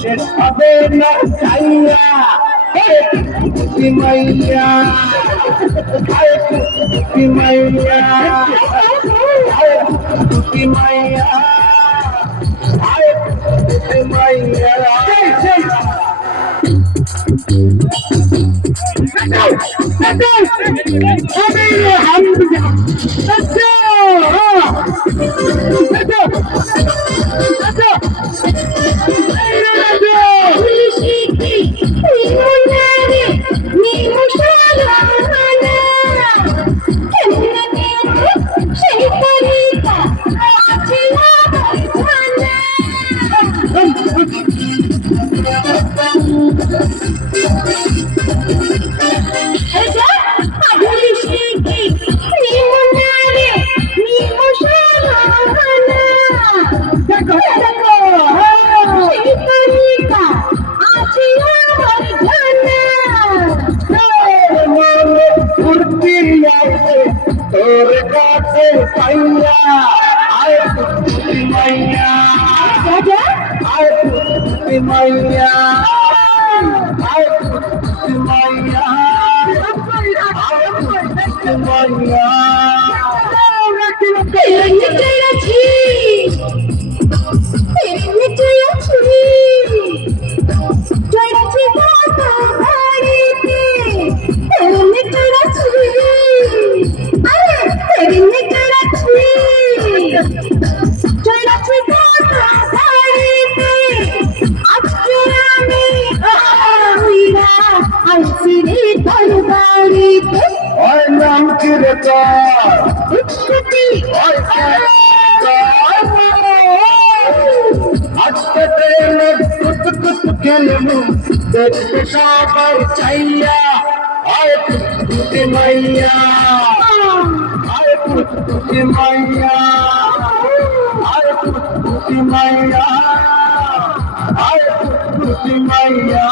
শেষ হবে না চাইয়া মাইয়া মাইয়া মাইয়া মাইয়া তোর কাছে পাইয়া আয় মাইয়া আয় মাইয়া আয় মাইয়া মাইয়া আজকে ট্রেনে দেখতে সবাই চাইয়া আয় পুটি মাইয়া আয় পুটি মাইয়া আয় পুটি মাইয়া আয় পুটি মাইয়া